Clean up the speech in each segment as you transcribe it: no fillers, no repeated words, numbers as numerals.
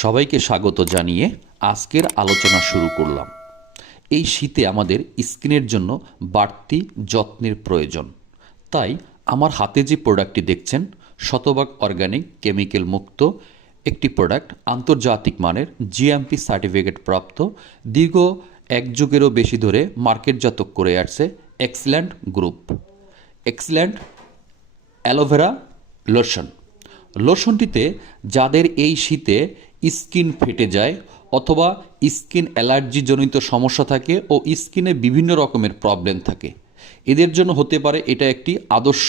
সবাইকে স্বাগত জানিয়ে আজকের আলোচনা শুরু করলাম। এই শীতে আমাদের স্কিনের জন্য বাড়তি যত্নের প্রয়োজন। তাই আমার হাতে যে প্রোডাক্টটি দেখছেন শতভাগ অর্গানিক কেমিক্যাল মুক্ত একটি প্রোডাক্ট, আন্তর্জাতিক মানের জিএমপি সার্টিফিকেট প্রাপ্ত, দীর্ঘ এক যুগেরও বেশি ধরে মার্কেটজাত করে আসছে excellent group excellent aloe vera lotion. লোশনটিতে যাদের এই শীতে স্কিন ফেটে যায় অথবা স্কিন অ্যালার্জিজনিত সমস্যা থাকে ও স্কিনে বিভিন্ন রকমের প্রবলেম থাকে, এদের জন্য হতে পারে এটা একটি আদর্শ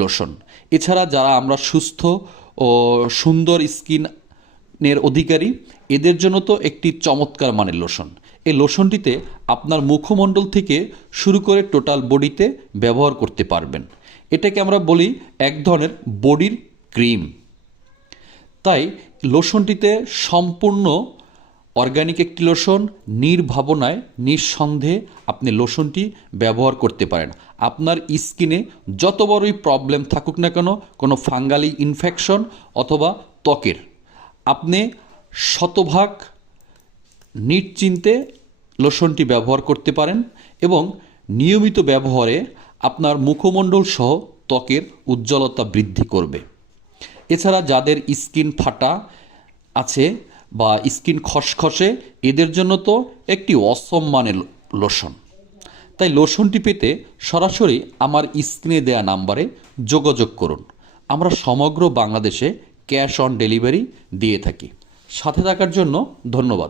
লোশন। এছাড়া যারা আমরা সুস্থ ও সুন্দর স্কিনের অধিকারী, এদের জন্য তো একটি চমৎকার মানের লোশন। এই লোশনটিতে আপনার মুখমণ্ডল থেকে শুরু করে টোটাল বডিতে ব্যবহার করতে পারবেন। এটাকে আমরা বলি এক ধরনের বডির ক্রিম। তাই লোশনটিতে সম্পূর্ণ অর্গানিক একটি লোশন, নির্ভাবনায় নিঃসন্দেহে আপনি লোশনটি ব্যবহার করতে পারেন। আপনার স্কিনে যত বড়ই প্রবলেম থাকুক না কেন, কোনো ফাঙ্গালি ইনফেকশন অথবা ত্বকের, আপনি শতভাগ নিশ্চিন্তে লোশনটি ব্যবহার করতে পারেন এবং নিয়মিত ব্যবহারে আপনার মুখমণ্ডল সহ ত্বকের উজ্জ্বলতা বৃদ্ধি করবে। এছাড়া যাদের স্কিন ফাটা আছে বা স্কিন খসখসে, এদের জন্য তো একটি অসম মানের লোশন। তাই লোশনটি পেতে সরাসরি আমার স্ক্রিনে দেয়া নাম্বারে যোগাযোগ করুন। আমরা সমগ্র বাংলাদেশে ক্যাশ অন ডেলিভারি দিয়ে থাকি। সাথে থাকার জন্য ধন্যবাদ।